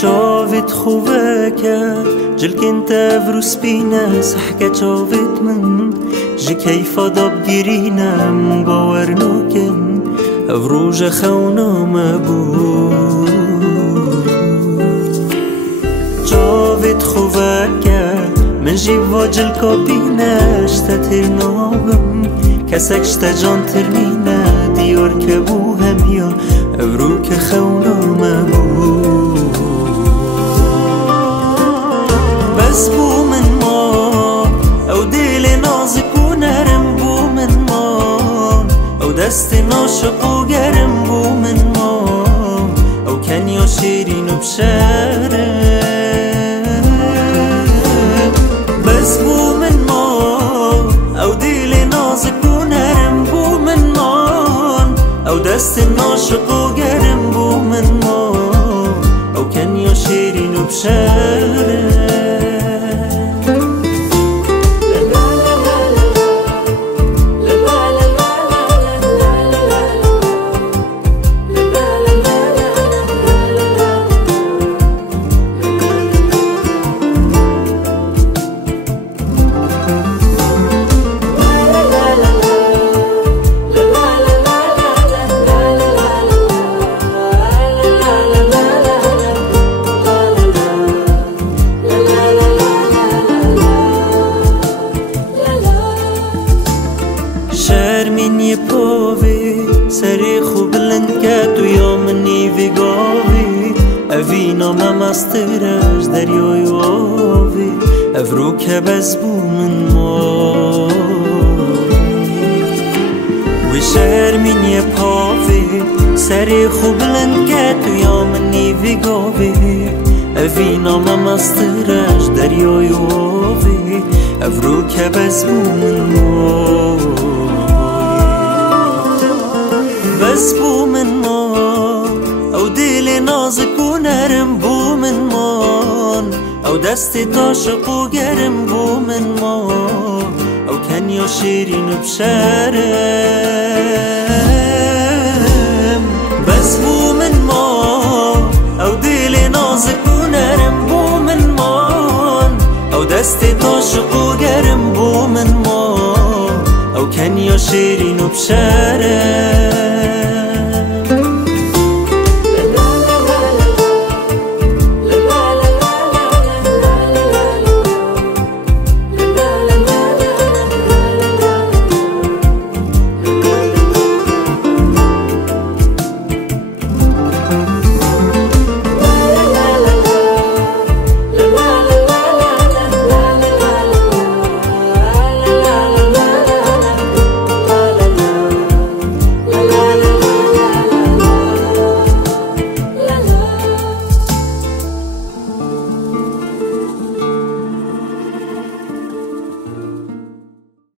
چاوت خوبه کرد جل کنت فروس بینه سحکه چاوت من جی کیفا داب گیرینم باور نکن افروج خونام بود چاوت خوبه کرد من جی واجل کابینش تتر نابم کسکش جان ترمینه دیار که بو همیا افرو که خونام بود بس بو من ما او دل نازک و نرم بو من ما او دست ناشق و گرم بو من ما او کنیا شیرین و بشرم بس بو من ما او دل نازک و نرم بو من ما او دست ناشق و گرم بو من ما او کنیا شیرین و بشرم شرمینی پاوی سری خوب بلند کرد و یا منی ویگاوی اوینا ممسترش دریای آوی افرو که بز بو من ما و شرمینی پاوی سری خوب بلند کرد و یا منی ویگاوی اوینا ممسترش دریای آوی افرو که بز بو من ما بس بو من ما او دل نازک و نرم بو من ما او دست تاشق و گرم بو من ما او کنیا شیرین و بشرم بس بو من ما او دل نازک و نرم بو من ما او دست تاشق و گرم بو من ما او کنیا شیرین و بشرم